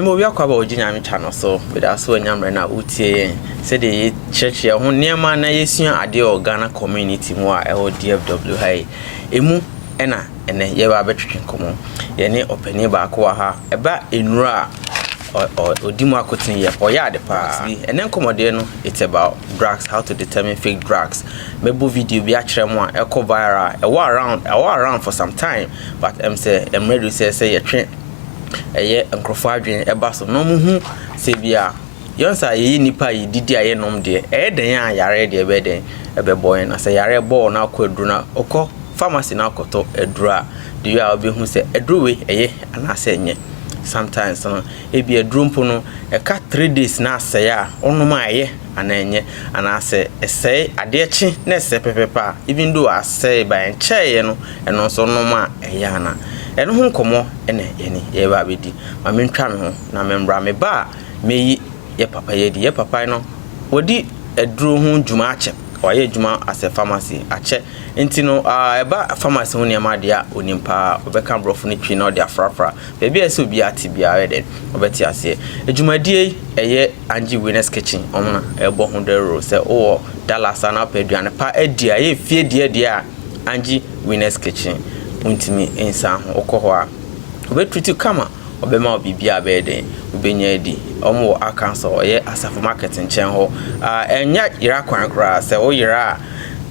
Memo we akwa ba Gye Name channel so with aso nyamre na utie say the church here ho niema na yesua ade o Ghana community mu a e DFW hai emu ena ene ye ba betwetwe komo ye ne opani ba ko ha eba enura odimu akotin ye oya de pa ene nkomode no it's about drugs, how to determine fake drugs. Mebo video bi a kire mu a e ko viral e wa around for some time, but say ready say ye twen eye nkrofo adwen eba so no muhu se bia yonsa ye nipa yi didi aye nom de den a yare de ebe den ebe boy na se yare ball na akọ eduru na okọ pharmacy na akoto eduru a de ya obi hu se eduru we eye ana se nye sometimes no ebi eduru mpo no e ka 3 days na ase ya onoma aye ana enye ana se ese ade echi na ese pepepa even though ase ba enche ye no eno so noma eye ana eno ho nkomo ene yeni ye ba bedi ma mentwa me ho na membra me ba meyi ye papa ye di ye papa no odi eduru ho djuma ache oye djuma as a pharmacy ache ntino eba pharmacy ho niam dia onimpa obeka brofo ne twi na odi afrafra bebi ese obi ati bia weden obeti ase edjumadie eye Gye Winners Kitchen omna ebo ho dero se o Dallas na paduane pa edia ye fie dia Gye Winners Kitchen untimi ensa ho okoho a obetruti kama obema obibia beden ubenya di omo akanso oye asafo market nchen ho enya ira kwan kra se o yira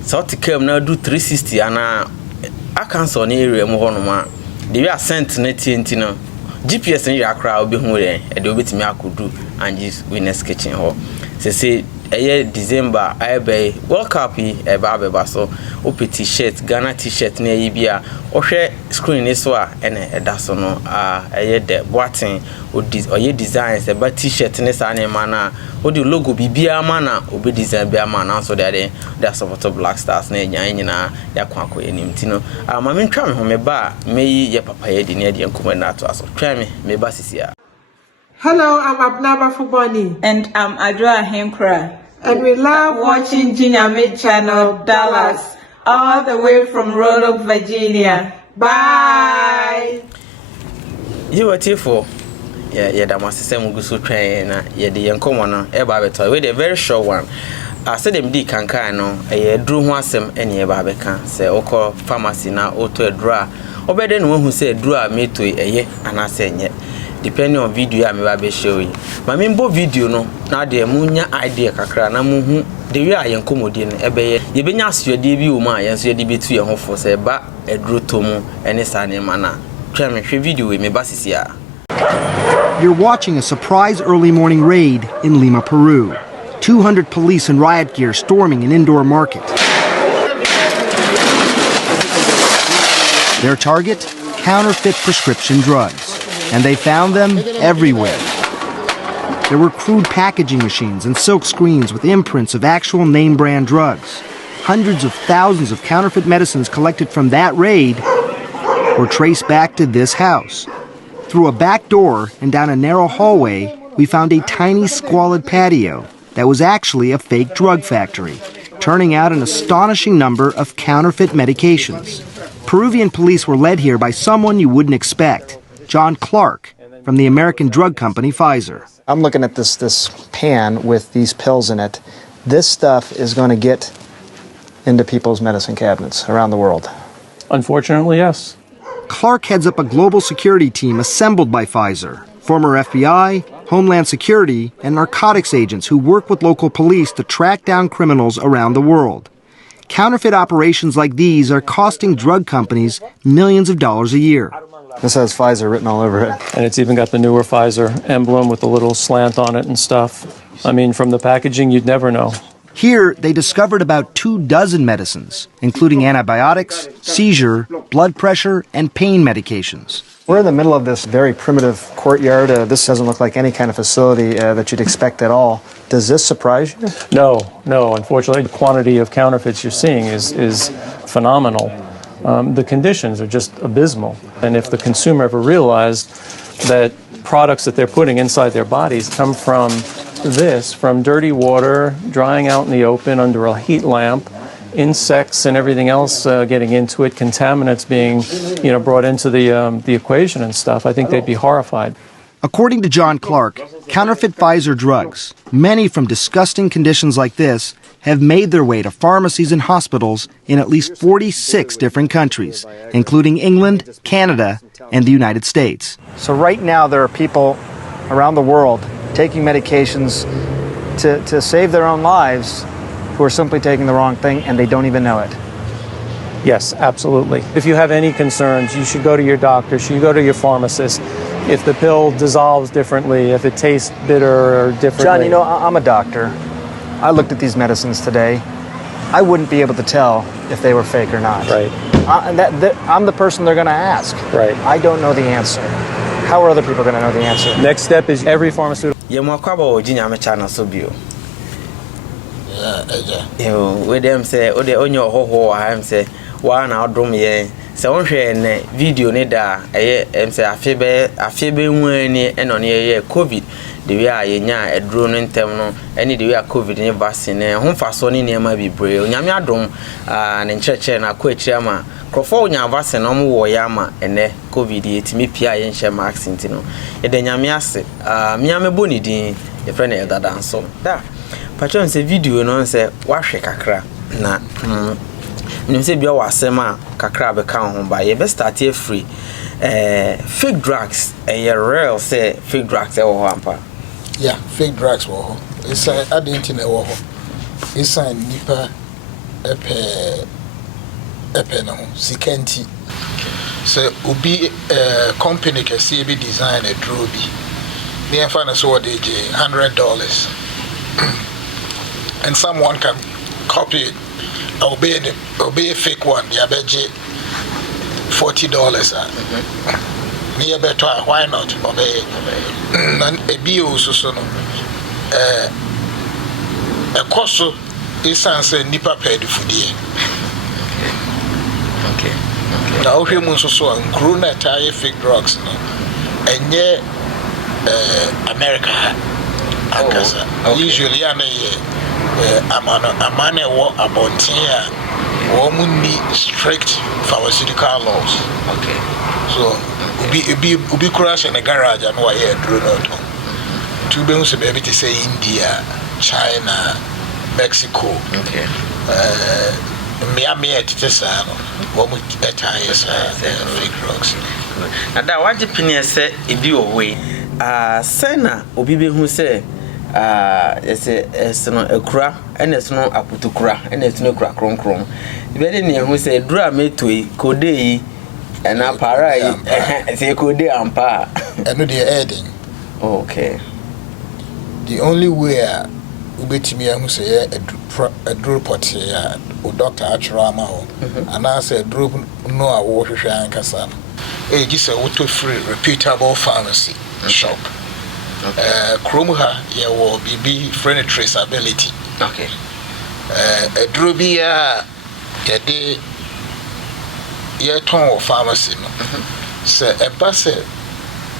so tikem na do 360 ana akanso na area mu ho no ma de wi ascent na TNT no GPS ni ira kra obehu re e de obetimi akodu Gye Winners Kitchen ho se eye December ayebe World Cup eba beba so ope t-shirt Ghana t-shirt na yi bia ohwe screen ni so a ene eda so no eye de boatin oye designs eba t-shirt ni sa na ma na odi logo bibia ma na obe design bia ma na so de support Black Stars na enya nyina yakwa akoyenim ti no ma mentwa me ho me ba meyi ye papa ye di na de nkomo na to aso twa me ba sisia. Hello, I'm Abnaba Fuboni. And I'm Adra Hempra. And we love watching Gye Name channel, Dallas, all the way from Roanoke, Virginia. Bye. You are tearful. Yeah, that must say Mugusu train. Yeah, the young common, Ebabeto, with a very short one. I said them di kanka no, a drew wasem any Babeka, say Oko pharmacy now, auto a draw. Or better than one who said draw me to a ye, and I say yet. Depending on video I may be showing. My main video no, now the munya idea kakra na muhu the way I am commodine ebe ye benya asua DB uma ya so DB to your home for say ba edro tomu ene sane mana. Try me video we me basisia. You're watching a surprise early morning raid in Lima, Peru. 200 police in riot gear storming an indoor market. Their target? Counterfeit prescription drugs. And they found them everywhere. There were crude packaging machines and silk screens with imprints of actual name brand drugs. Hundreds of thousands of counterfeit medicines collected from that raid were traced back to this house. Through a back door and down a narrow hallway, we found a tiny squalid patio that was actually a fake drug factory, turning out an astonishing number of counterfeit medications. Peruvian police were led here by someone you wouldn't expect. John Clark from the American drug company Pfizer. I'm looking at this pan with these pills in it. This stuff is going to get into people's medicine cabinets around the world. Unfortunately, yes. Clark heads up a global security team assembled by Pfizer, former FBI, Homeland Security, and narcotics agents who work with local police to track down criminals around the world. Counterfeit operations like these are costing drug companies millions of dollars a year. This has Pfizer written all over it. And it's even got the newer Pfizer emblem with the little slant on it and stuff. I mean, from the packaging, you'd never know. Here, they discovered about 24 medicines, including antibiotics, seizure, blood pressure, and pain medications. We're in the middle of this very primitive courtyard. This doesn't look like any kind of facility that you'd expect at all. Does this surprise you? No. Unfortunately, the quantity of counterfeits you're seeing is phenomenal. The conditions are just abysmal. And if the consumer ever realized that products that they're putting inside their bodies come from dirty water, drying out in the open under a heat lamp, insects and everything else getting into it, contaminants being, brought into the equation and stuff, I think they'd be horrified. According to John Clark, counterfeit Pfizer drugs, many from disgusting conditions like this, have made their way to pharmacies and hospitals in at least 46 different countries, including England, Canada, and the United States. So right now there are people around the world taking medications to save their own lives who are simply taking the wrong thing and they don't even know it. Yes, absolutely. If you have any concerns, you should go to your doctor, you should go to your pharmacist. If the pill dissolves differently, if it tastes bitter or differently. John, you know, I'm a doctor. I looked at these medicines today. I wouldn't be able to tell if they were fake or not. Right. I'm the person they're going to ask. Right. I don't know the answer. How are other people going to know the answer? Next step is every pharmaceutical. Yeah, more kwaba Gye Name channel so bio. Yo, we dem say o de onyo hoho am say wa na odom ye say won hwe ne video ne da em say afebe nwani eno ne ye covid the way ayenya edro no ntem no ene the way covid ne vaccine ne ho faso ne nema bibre onyame adom ne ncheche na ko akire ma krofo onya vaccine no mo wo ya ma ene covid yetimi pia ye nhye mask ntino e de nyame ase miame boni din e friend e Dan Danso da patron se video no se wahwe kakra na nim se bia wasema kakra be kan ho ba ye be start e free fake drugs e real say fake drugs e wo ampa. Yeah, fake drugs wo ho. It's adding na wo ho. It's nipa epe no sikanti. So ubi company can see be design a drobi. Me and find so they $100. And someone can copy it, obey a fake one, yeah, $40. Me better, why not obey? And a bio so no. A cost is answer nipa paid for dear. Okay. Now, humans so and Gruna tire fake drugs, no, and yeah, America. Usually, amane wo abontia wo munni strict pharmaceutical laws. Okay. So ubi crash in a garage and why here drone out. Two be baby to say India, China, Mexico. Okay. Me at this what we fake drugs. Na da waje pini say e bi owe sena obi be hu say ese no ekura ene ese no aputukura ene ese no kura kronkron be de ne hu say dura metoi kode yi ena para yi say kode ampa eno dey adding. Okay. The only way ubetimi hu say a drop pot here o doctor atrama ho and I say drop no a wo hwehwe ankasa no e gi say auto free reputable pharmacy shop. Chrome ha ye wo bibi friend traceability. Okay. A drobia ye de ye ton pharmacy no. So e ba se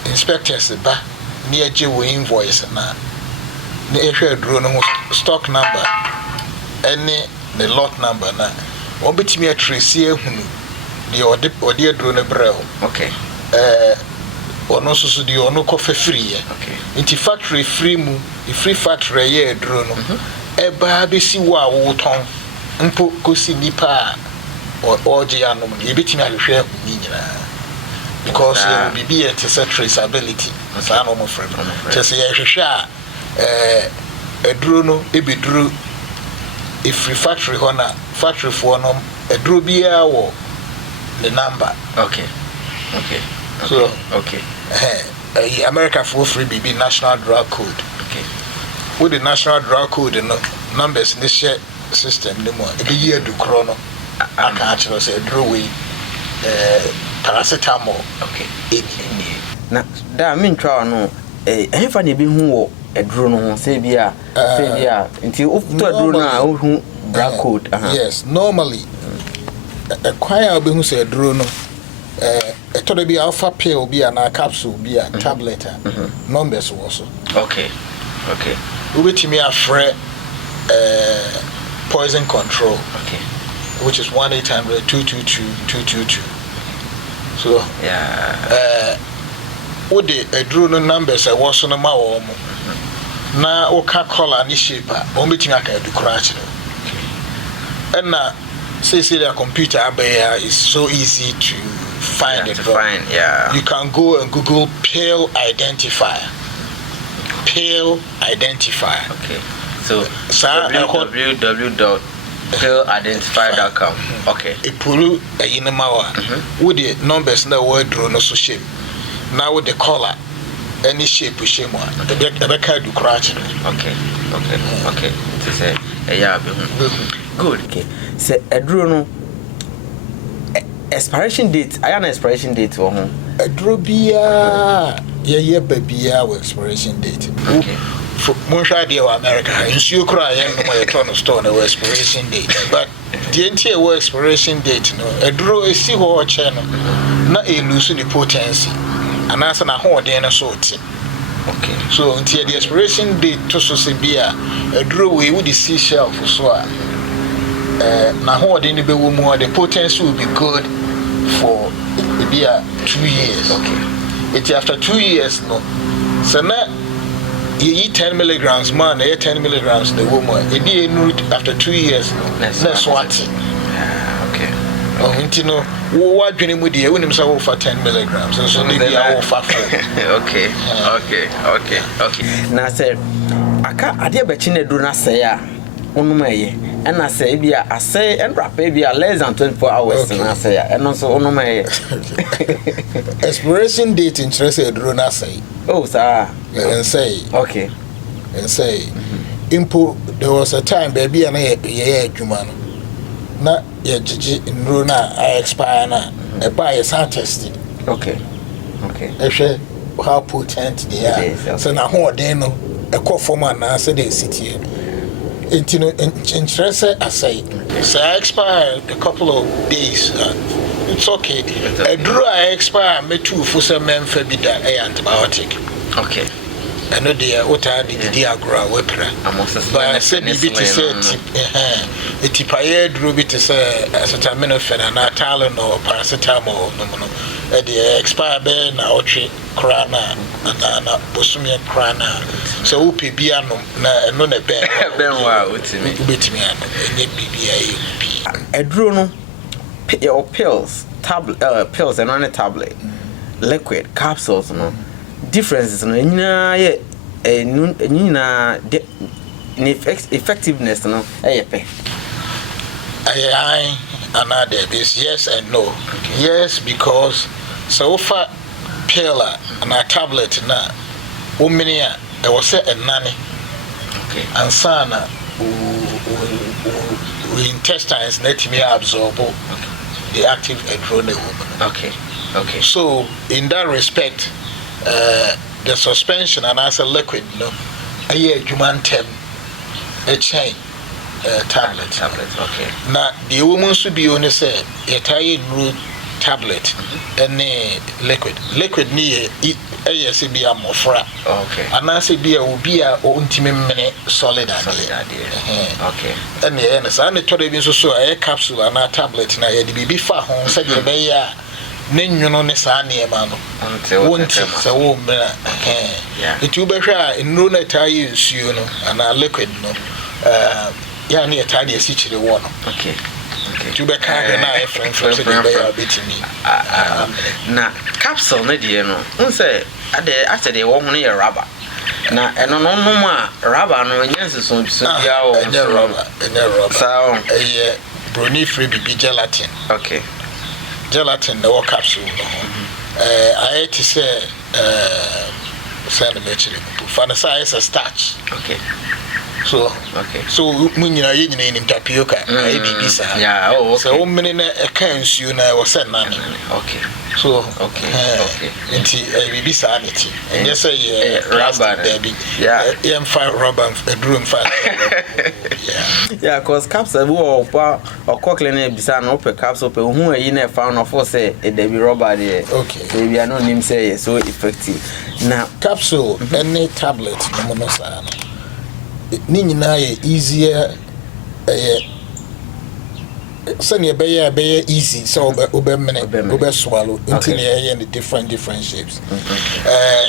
inspectors ba ni eje wo invoice na e hwe dro no stock number any the lot number na obetimi a trace ehunu the ode dro no brel. Okay. Ono so di ono ko fe free. Okay. Inti factory free mu, the free factory ye dro no. E ba be si wo awo ton. Mpo ko si nipa or oje anom ye betimi ahwehwe ni nyina. Because you be be to set traceability. Sa no mo free. Just ye hwehwe a dro no e be dro a free factory hona factory for no a dro bia wo the number. Okay. Okay. So okay. America for free BB national drug code. Okay. With the national drug code and numbers in this share system no more. The year do chrono. I can't actually say drawing paracetamol. Okay. Na da min twa no fa ne bi hu wo edro no say bia nti ofuto edro no a hu drug code. Yes, normally a choir be hu say edro no a to be alpha pill be an capsule be a tablet numbers also. Okay. Okay. We wait me a free poison control. Okay. Which is 1-800-222-222. So yeah. wo de aduro no numbers e wo so no ma wo mo na wo ka color ni shape a wo betimi aka adu kura kire and na say the computer abaya is so easy to find it. Yeah. You can go and Google pill identifier. Pill identifier. Okay. So www.pillidentifier.com. Okay. It pull a inamawa with the numbers na word draw no so shape. Now with the color any shape shame one. The back do crash. Okay. To say yeah. Good. Okay. So aduro no expiration date. I have an expiration date for home. Aduro bia yeah baby our expiration date. Okay. For most idea of America, in you cry and my ton of store no expiration date. But the entire expiration date no aduro is see what channel. Not a lose the potency. And that's an whole day and sort. Okay. So until the expiration date to so say beer aduro we would see shelf for so na how the the potency will be good for maybe 2 years. Okay. It's after 2 years no. So now you eat 10 milligrams man, 10 milligrams the woman. It after 2 years no. That's what. Okay. Oh, you know, what dream with you when you say for 10 milligrams, and so maybe I will fast. Okay. Now say, I dear Bettina do not say and I say, I say, and rap maybe less than 24 hours, and I say, and also on my expiration date interested, do not say. Oh, sir, and say, okay, and say, Impo, there was a time, baby, and human. Not yet, in Runa, I expire now, a buy a sound testing. Okay. I say, how potent they are. So now, what they know, a call for man, I said, they sit here. Interested, I say, so I expire a couple of days. It's okay. I drew, I expire, me too, for some men for be that antibiotic. Okay. I know they are what I did the Diagra weapon. But I said, you beat to say, a tipaye drew it to say, as a taminofen and a Tylenol or paracetamol, no, the expire ben, now tree crana and Bosumia crana. So, Upi Biano, no, a ben, wow, with me, and a drone or pills, pills and on a tablet, liquid, capsules, no. Differences no effectiveness no pe I another this yes and no. Okay. Yes, because so far pill and a tablet na women there was a nanny. Okay. And sana intestines let me absorb the active adrenaline woman. Okay. So in that respect the suspension and as a liquid, no, a human term, a chain, tablet. Okay. Now the woman should be on the same, a tiny root tablet, and liquid near ASB amofra. Okay. And as a beer will be a ultimate solid idea. Okay. And the end, and the told so a capsule and a tablet, and I had to be far home, said the bear. Nenu no ne saa niema no wonti se wo mra itu be hwa nnuro na tayi nsuo no ana liquid no ya ne ta de esi chire wo no okay itu be ka na e from se de be ya betimi na capsule na die no nse ade de wo ho ne rubber na eno no no ma rubber no nyense so bia wo rubber so brony free bibi gelatin. Okay. Gelatin the capsule I had to say send a message for the size of starch. Okay. So when you know in tapioca yeah so many accounts you know was sent none. Okay. So into a sanity and yes rubber baby M5 rubber bedroom yeah cause capsule or cockling bisa no per capsule per who you never found of for say a baby rubber there. Okay. Baby I know him say so effective. Now capsule any tablet no ni nyina ye easier send be easy so ube swallow until you in the different shapes.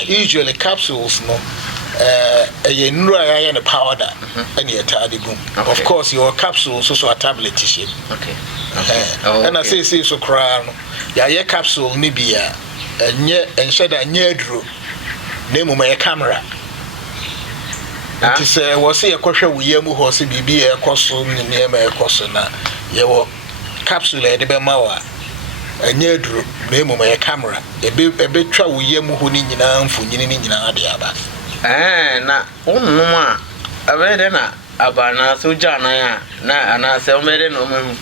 Usually capsules no you know in the powder and you tie the gum. Of course your capsules also a tablet shape. Okay. And I say so crown ya capsule ni bia and shed a near drew name my camera. It is was say a question we yamu horse be a cosso near my cossona. Your capsule de bemawa a near drew name my camera. A bit trouble yamu huni in for yin in the na no abere na abana so jana ya na ana se o mere no mu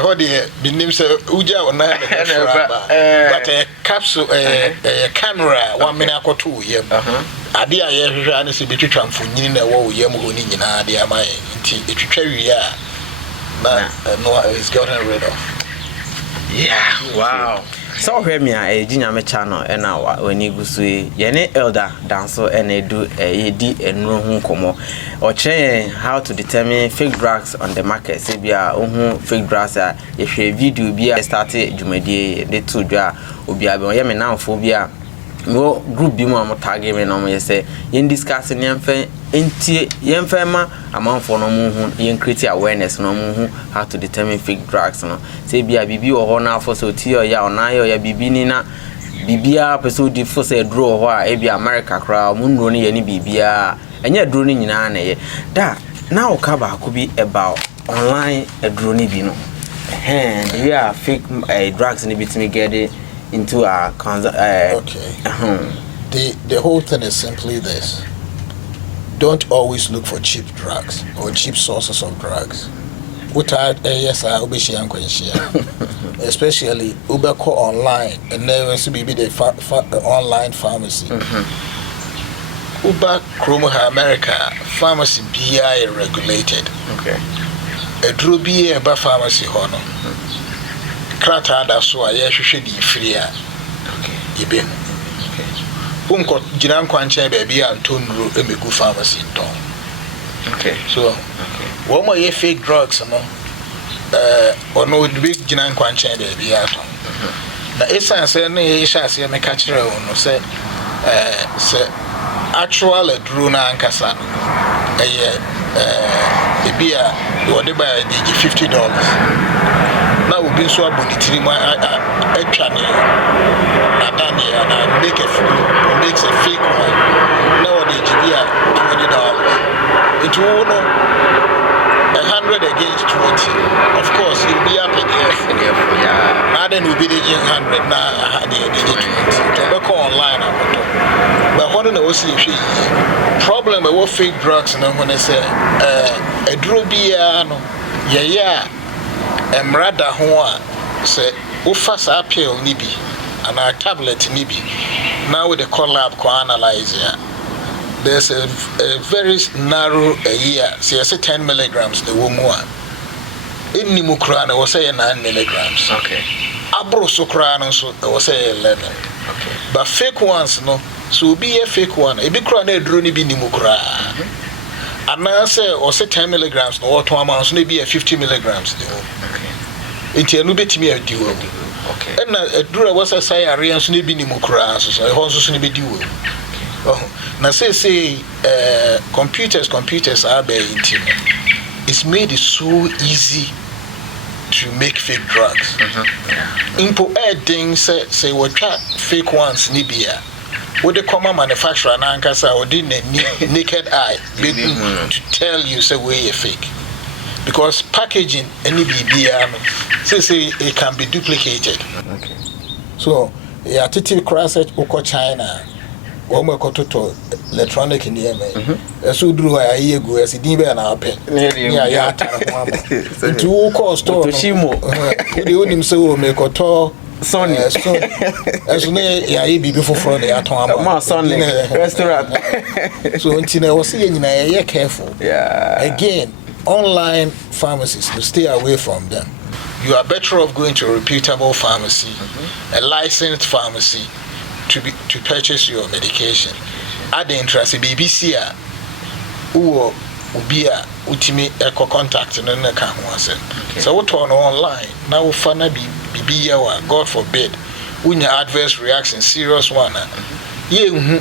how the binim say uja ona but a capsule a camera 1 minute or 2 yam ade a ye hwehwe ane se betwetwa mfonyin na wo yam ho ni nyina ade ama nti etwetwa wi a na no is gotten rid of. Yeah, wow. So hear me a Ginyame channel and now when you go see Yene Elder Danso and they do a di and room komo or change how to determine fake drugs on the market. Say be a fake drugs if you video be a started Jumedi the 2 jar will be a yam now phobia. No group be more target me no say in discussing yamfe enti yamfema amount for no mu yen create awareness no mu how to determine fake drugs no say be a bibi or na for so ti ya ona ya bibi ni na bibia person di for say draw ho a be America crowd mu nro ni ye ni bibia enye draw ni nyina na ye da now ka ba ko bi about online draw ni bi no we are fake drugs ni bitimi get it into our the whole thing is simply this: don't always look for cheap drugs or cheap sources of drugs. Without especially Uber online and there will be the online pharmacy. Uber Chroma America pharmacy BI regulated. Okay. A Drew BI pharmacy honor. Krata da so a yehwehwe di free a ibe unko jiran kwanche baby antonro emegu pharmacy don. Okay, so what more ye fake drugs no ono big jiran kwanche baby aton na esa say no ye sha say me ka kire no say actual adru na ankasa ebia wode ba $50 now we been so abonitiri ma atwane adani and makes a fake one now the GBA $20 it will no 100 against 20 of course you'll be up yeah and then will be the 100 now the 20 to back online but what do see problem with fake drugs and when they say a drobia no yeah Emrada hoa say ufasa pill nibi and our tablet nibi. Now with the collab co analyze there's a very narrow year. See I say 10 milligrams the woman. In Nimukrana was say 9 milligrams. Okay. Abro sokrano so was say 11. Okay. But fake ones no so be a fake one. A big crane drone be Nimukra. And now say or say 10 milligrams or 2 amounts maybe a 50 milligrams. Okay. It's a little bit me a duo. Okay. And a dura was a say Arians maybe Nimukra, so I also need be duo. Oh, now say computers are very intimate. It's made it so easy to make fake drugs. Impo things say what fake ones nibia. What the common manufacturer nankasa or didn't naked eye be to tell you say way a fake. Because packaging any BBM say it can be duplicated. Okay. So yeah, titi cross oko China. Omo kototo electronic in the MA. So drew a year go as dibe na ape. Yeah, to cost store. Shimo. The onim so me koto Sonny. As ne ya be before for the atom. Ma Sonny restaurant. So until I was saying na careful. Yeah. Again, online pharmacies, to stay away from them. You are better off going to a reputable pharmacy, a licensed pharmacy, to purchase your medication. At the interest, BBC, who obi a utimi eco contact no na ka ho ase so what on online na wo fa na bibi ya wa god forbid unya adverse reaction serious one ye hu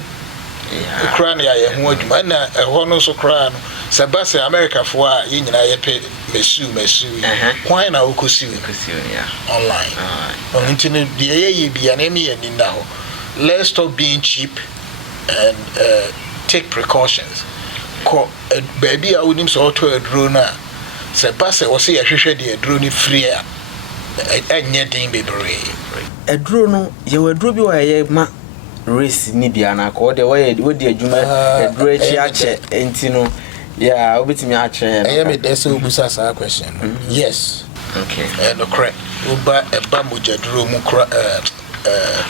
Ukraine ya ye hu adwuma na ho no so kra no se ba se America fo a ye nyina ye pe mesu kwan na okosi online on internet the ye bia na me ni na ho let's stop being cheap and take precautions ko baby a wonim so to a drone a se ba se wo se ye hwehwe de drone free a enye den bebre a drone ye we drone bi wa ye ma race ni bia na ko de we de adwuma a drone chi ache entino yeah obetimi ache I am a deso busa sa question yes okay no correct oba eba moja drone mu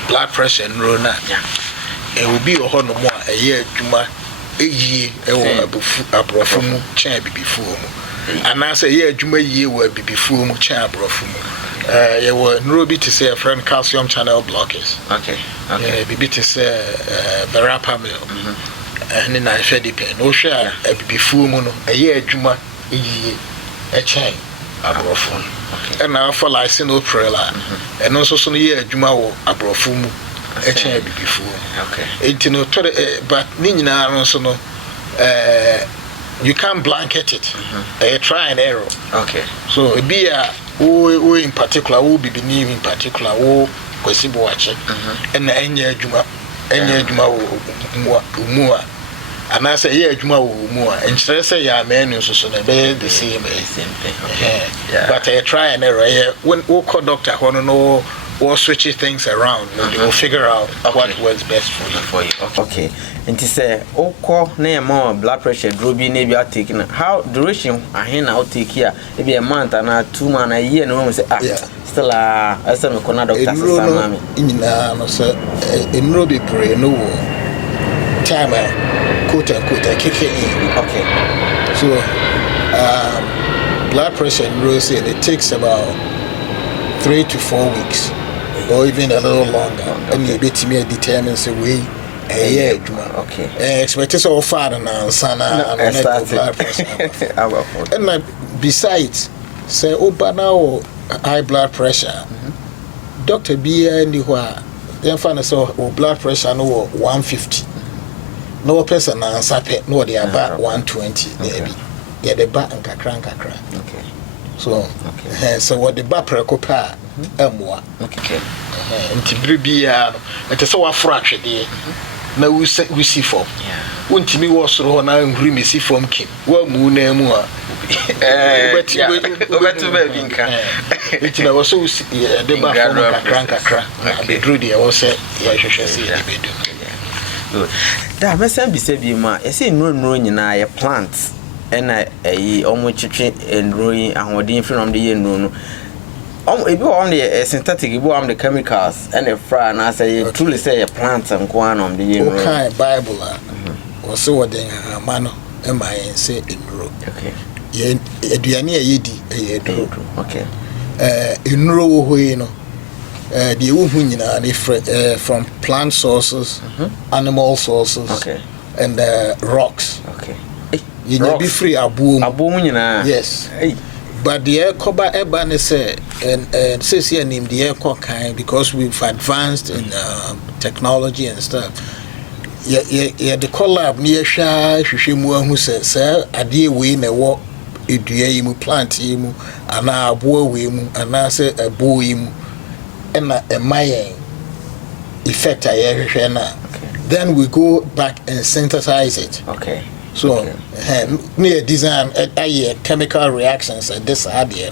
blood pressure no na e obi ho no mo a eye adwuma eyi e wo abrofo mu chen bibifu mu anase ye adwuma yi wo bibifu mu chen abrofo mu ye wo neurobi to say a friend calcium channel blockers okay bibi to say verapamil and na shedi pen no hwe a bibifu mu no ye adwuma eyi e chen abrofo and na for lisinopril and also so ye adwuma wo abrofo mu e chen bibifu okay etino but ni nyina no so no you can't blanket it try and error okay so it be a wo in particular wo bibi ni in particular wo kwesibo wache and enye adwuma wo mu a ana say ye adwuma wo mu a enkyere say ya menu so na be the same thing but try and error when wo call doctor hono no or switch things around you will figure out what works best for you okay and to say okọ na more blood pressure drobi na bia take na how duration ahen na take here e be a month and 2 months a year no say still as me kona doctor sasa me nyina no say enro be pray no time quote kicking in okay so blood pressure enro say it takes about 3 to 4 weeks or even a little longer and you bet me determine say we okay expect so far now sana and blood pressure and besides say obana or high blood pressure doctor be anywhere then find so blood pressure no 150 no person answer no they about 120 maybe yeah the back and kakra okay so so what the back precopa emwa okay ntibiri bia no ete so wa fracture de na we see form wontimi wo soro ho na nhuri mesi form kim wa mu na mu a obetu ba bi nka enti na wo so de ba form kakra the drew de wo say ya hwehwe si de bedu good da mesen bi se bi ma ese nuro nyina ye plants ena eyi omo twetwe nuro yi ahodin from de ye nuro no ebi on the synthetic ebi on the chemicals and the fra na say truly say a plant and ko anom de ye nuro okay bible was so what den amano e ma yen say nuro okay ye aduane a yedi e nuro okay nuro wo hoyi no the wo hu nyina na from plant sources animal sources okay and rocks okay you need be free abom nyina yes but the air cover ebane say and says here name the air kind because we've advanced in technology and stuff yeah the collab near sha hwehwemu ahu say ade we na wo edua yi mu plant yi mu ana abo we mu ana say abo yi mu na emayen effect ayehwehwe na then we go back and synthesize it okay so near design chemical reactions and this idea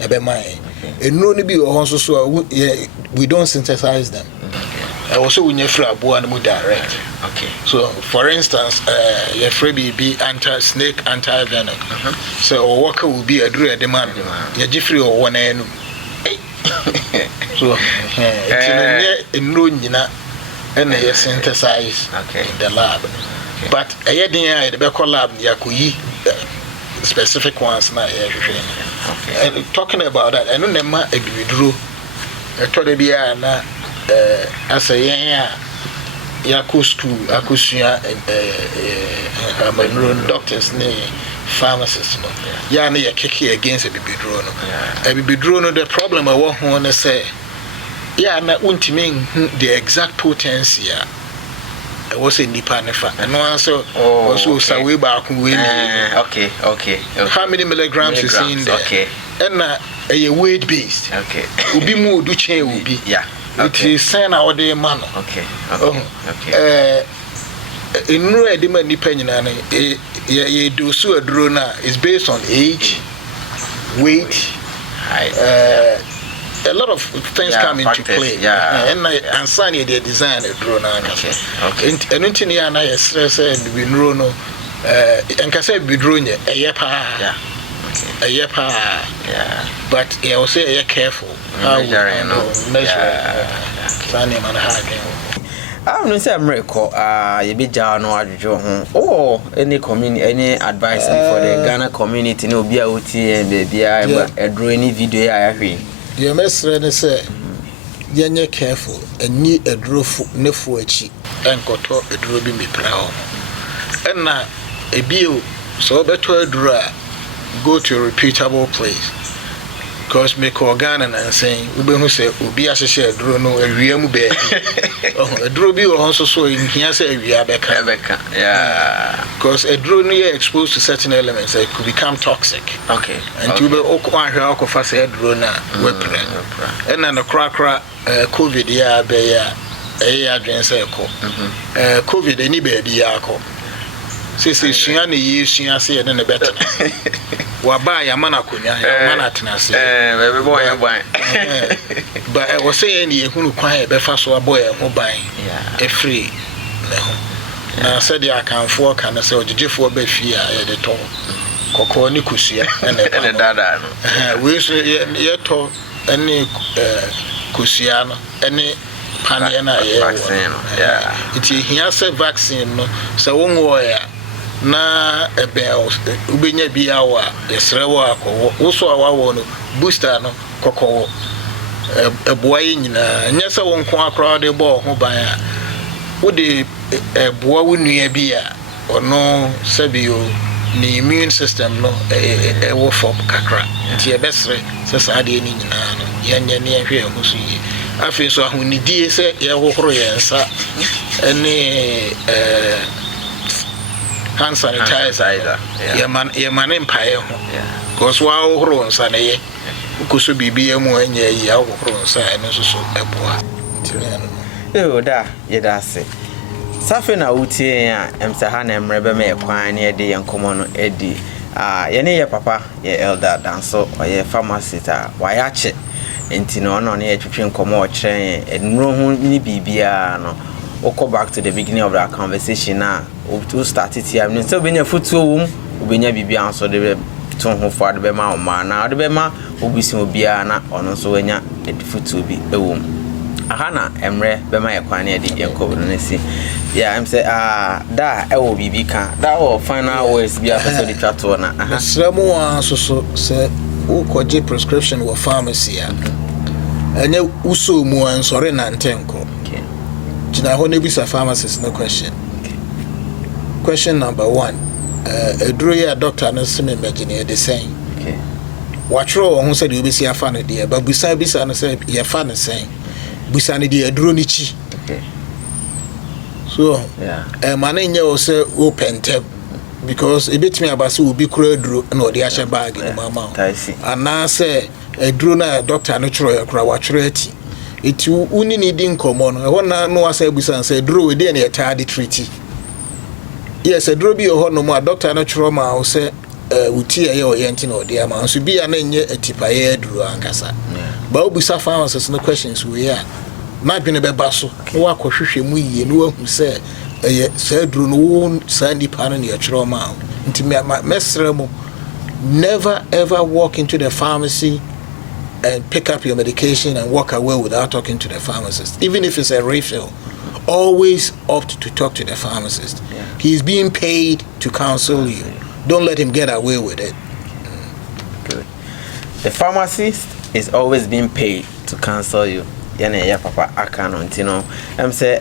ebe mai enu ni bi also so we don't synthesize them also we nyefra abo an mu direct okay so for instance your free be anti venom so worker will be a drew a demand your jeffrey or one enu so enu nyina and they synthesize in the lab but ayedin the be lab yakoyi specific ones na and talking about that enu nema ebiduro etode bia na asayen ya ko school akusua doctors ne pharmacist no ya na ye keke against bibiduro no bibiduro no the problem I want to say ya na untimi the exact potency ya I was in nipa nefa and no answer also sawe ba ku we okay how many milligrams is in there okay and a weight based ubi mu do chain ubi it is sign out the man okay in ready man nipa nyina na ye do so aduro na is based on age weight a lot of things come into play and sign the design aduro na and until ya na ye stress and we know no enka say biduro nye but I will say you're careful how measure planning man I don't say I'm record you be down no adwo ho any community any advice for the Ghana community no be out and baby I draw any video I hwe the mesre say you're careful and ni adro nefu achi enkoto adro bi mi pra ho na ebio so beto adro go to a reputable place because me call Ghana and saying we be who say obi asese aduro no awia mu be aduro bi wo so so in here say awia beka because aduro no you exposed to certain elements that could become toxic and you be ahwe akofa say aduro na wepre and na kra covid ya be ya adwen say ko covid ani be bia ko say sua na yi sua say na better waba ya mana konya ya mana tenase we boy ya ban but I was saying ye hunu kwan e be fa so aboy e ho ban e free na ho na said ya kanfo kan say ogegefo ba fi a ye de to kokko ni kusua ene dada no we so ye to ene kusua no ene pane na ye vaccine it here say vaccine no so wonwo ya na ebe ubenya bia wa yesrewo akọ wo so awawo no booster no kokọ eboa nyina nyesa won ko akra de bo ho ban a wo de eboa wo nua bia ono sabio ni immune system no wo form kakra ti e besre se sa de ni nyina no yenya ne ahwe ho so yi afi so ahunidie se ye hohoro yensa ene hand sanitizer ye man empire ho because wa ohoro nsa na ye kuso bibia mu anya yi ahoro nsa eno so eboa da ye da se safe na utie a emsa ha na emrebe me kwan ne de ye nkomo no edi ye ne ye papa ye elder danso ye pharmacist wa ya che enti no no ne ye twetwe nkomo o kire enuro hu ni bibia no we'll go back to the beginning of our conversation now. We'll start it here. I'm still being a foot to whom we'll be near Bibian, so the tongue who far the Bema or Mana, the Bema will be soon Biana, or so when you're at foot to be a womb. Ahana, Emre, Bema, Quania, the Yanko, yeah, I'm say, that I will be Bika, that will find out ways be after the Tratona. Slamo so say, who could prescription or pharmacy, and you uso mu and sorry, Nantenko. Jina hone bisa pharmacist no question. Question number 1. A druya doctor no se imagine the same. Watro who said you be see a fan dear, but beside bisa no say ye fan the same. Busani dear dronichi. So man in you say open tab because a bit me about so be drew no the asha bag in my mouth. And now say a drona doctor no tro watro it uni needing common. I want to know as I say draw within a tardy treaty. Yes, a draw be a no more doctor natural ma say uti or yentin or dear man should be an enye a tipa drew and cassa. But we suffer answers no questions we are not been a bebasso. Walk or shush and we know who say a drew no sandy pan in your trauma. Into me my messeremo. Never ever walk into the pharmacy and pick up your medication and walk away without talking to the pharmacist. Even if it's a refill, always opt to talk to the pharmacist. He's being paid to counsel you. Don't let him get away with it. Good. The pharmacist is always being paid to counsel you. Yene ya papa akanon, you know. I'm say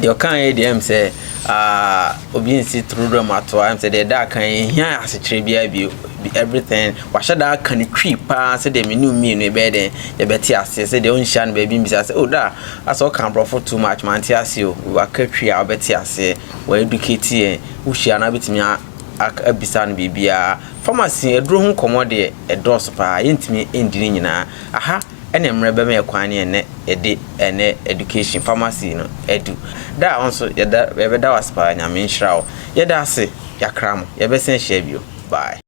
the kind DM say obinsi through the matter I'm say the dark kind here as a tribia be everything what should that can creep say the menu me no be there the better say the own shan baby be say oh da as all can profit too much man tia you we are catry our better say we educate who share na betimi abisa no bibia pharmacy edro ho commode e dos pa yentimi endini nyina aha ene mrebe me kwane ene education pharmacy no edu da also yeda was pa nyame nhyirawo yeda ase yakram yebesen hia bio bye.